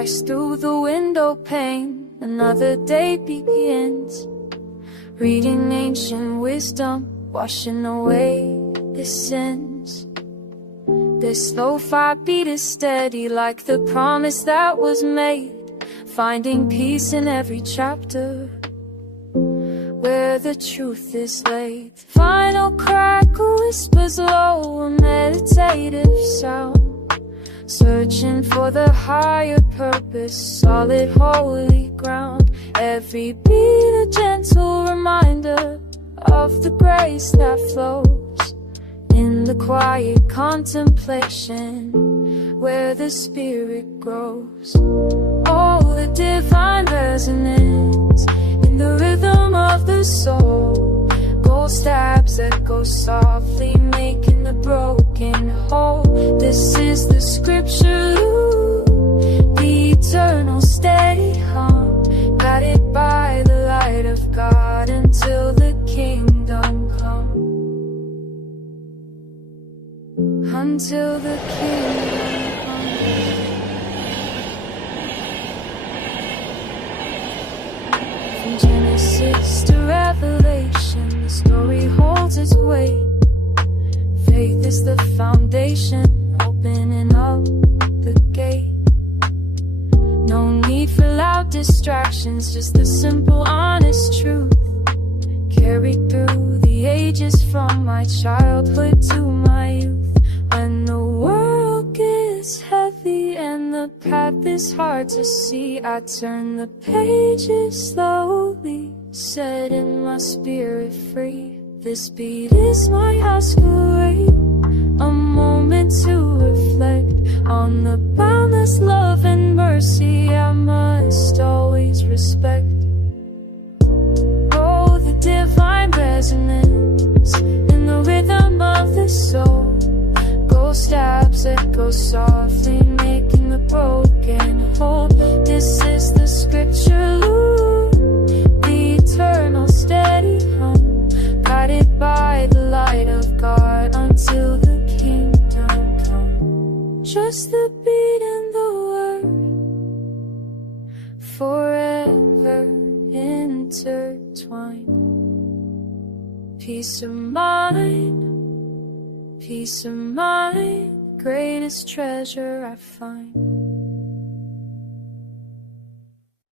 Christ through the window pane, another day begins. Reading ancient wisdom, washing away the sins. This lo-fi beat is steady like the promise that was made, finding peace in every chapter where the truth is laid. Final crackle whispers low, a meditative sound, searching for the higher purpose, solid holy ground. Every beat a gentle reminder of the grace that flows in the quiet contemplation where the spirit grows. Oh, the divine resonance in the rhythm of the soul. Gold stabs echo softly, making the broken whole. This is the scripture loop, the eternal steady hum, guided by the light of God until the kingdom come. Until the kingdom come. From Genesis to Revelation, the story holds its weight. Faith is the foundation, opening up the gate. No need for loud distractions, just the simple, honest truth, carried through the ages from my childhood to my youth. When the world gets heavy and the path is hard to see, I turn the pages slowly, setting my spirit free. This beat is my masquerade, a moment to reflect on the boundless love and mercy I must always respect. Oh, the divine resonance in the rhythm of the soul. Gold stabs echo softly, making the broken whole. This is the scripture loop, the eternal steady hum, guided by the light of God until the kingdom come. Just the beat and the word, forever intertwined. Peace of mind, peace of mind, greatest treasure I find.